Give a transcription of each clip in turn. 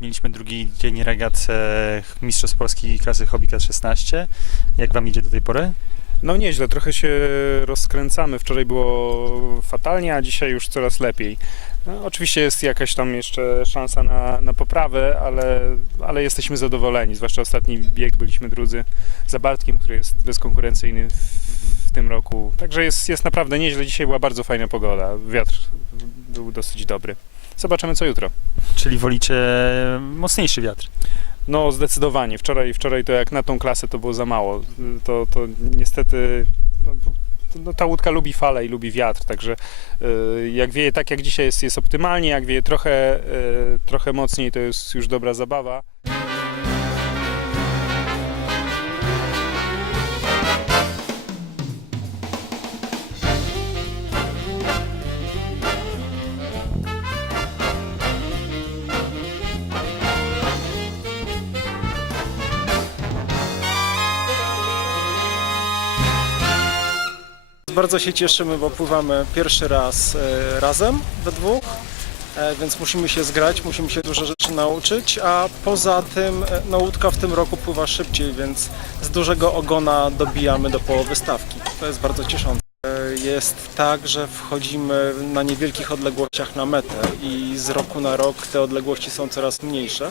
Mieliśmy drugi dzień regat Mistrzostw Polski klasy Hobby 16. Jak Wam idzie do tej pory? No nieźle, trochę się rozkręcamy. Wczoraj było fatalnie, a dzisiaj już coraz lepiej. No, oczywiście jest jakaś tam jeszcze szansa na, na poprawę, ale, ale jesteśmy zadowoleni. Zwłaszcza ostatni bieg byliśmy drudzy za Bartkiem, który jest bezkonkurencyjny w, w tym roku. Także jest, jest naprawdę nieźle. Dzisiaj była bardzo fajna pogoda. Wiatr był dosyć dobry. Zobaczymy co jutro. Czyli wolicie mocniejszy wiatr? No zdecydowanie. Wczoraj, wczoraj to jak na tą klasę to było za mało. To, to niestety no, no, ta łódka lubi fale i lubi wiatr, także y, jak wieje tak jak dzisiaj jest, jest optymalnie, jak wieje trochę, y, trochę mocniej to jest już dobra zabawa. Bardzo się cieszymy, bo pływamy pierwszy raz e, razem we dwóch, e, więc musimy się zgrać, musimy się dużo rzeczy nauczyć, a poza tym e, no, łódka w tym roku pływa szybciej, więc z dużego ogona dobijamy do połowy stawki. To jest bardzo cieszące. Jest tak, że wchodzimy na niewielkich odległościach na metę i z roku na rok te odległości są coraz mniejsze.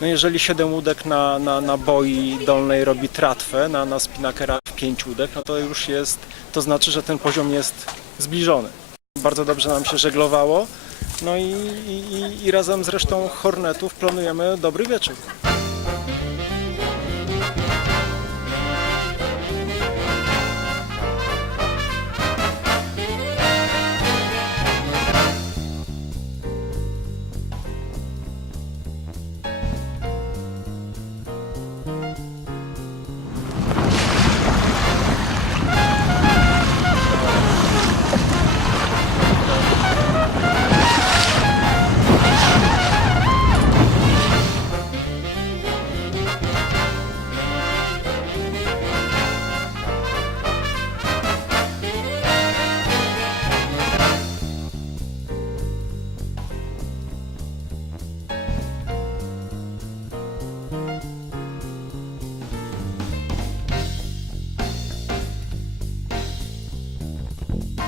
No jeżeli 7 łódek na, na, na boi dolnej robi tratwę, na, na spinakera 5 łódek, no to już jest, to znaczy, że ten poziom jest zbliżony. Bardzo dobrze nam się żeglowało, no i, i- i razem z resztą Hornetów planujemy dobry wieczór. you